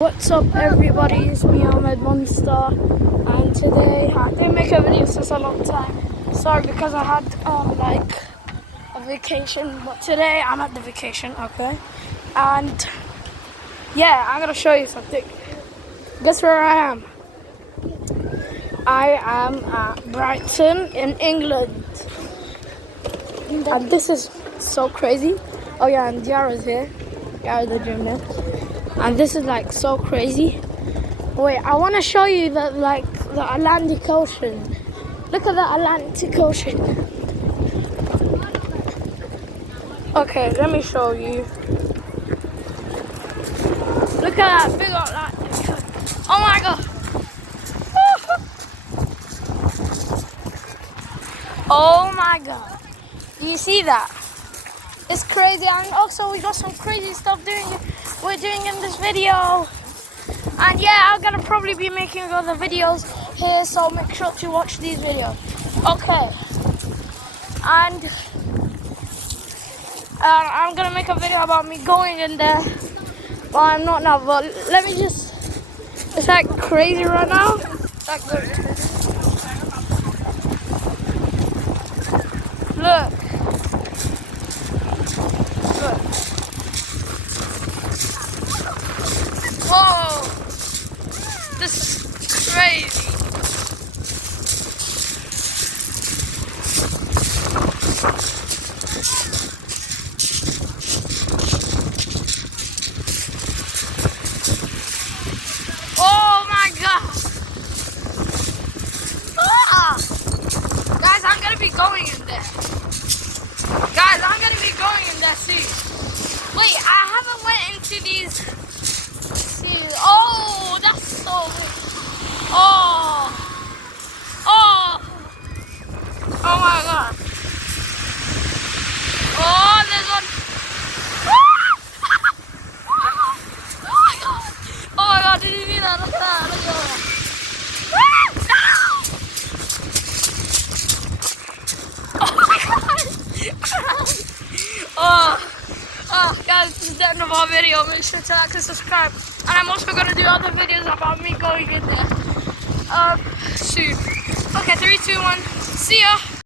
What's up everybody, it's me Ahmed Monster, and today I didn't make a video since a long time. Sorry, because I had like a vacation, but today I'm at the vacation, okay? And yeah, I'm gonna show you something. Guess where I am? I am at Brighton in England. And this is so crazy. Oh yeah, and Yara's here. Yara the gymnast. And this is like so crazy. Wait, I want to show you the Atlantic Ocean. Look at the Atlantic Ocean. Okay, let me show you. Look at that big Atlantic. Oh my god. Oh my god. Do you see that? It's crazy, and also we got some crazy stuff we're doing in this video. And yeah, I'm gonna probably be making other videos here, so make sure to watch these videos. Okay. And I'm gonna make a video about me going in there, but I'm not now. But let me just. It's like crazy right now. It's like look. Whoa! This is crazy. Oh my god! Ah! Guys, I'm gonna be going in there. Guys, I'm gonna be going in there soon. Wait, I haven't went into these. Oh, that's so weird. Oh. Oh. Oh my god. Oh, there's one. Oh my god. Oh my god, did you see that? Look at that. Look at that. Oh my god. Guys, this is the end of our video. Make sure to like and subscribe. And I'm also going to do other videos about me going in there soon. Okay, 3, 2, 1. See ya.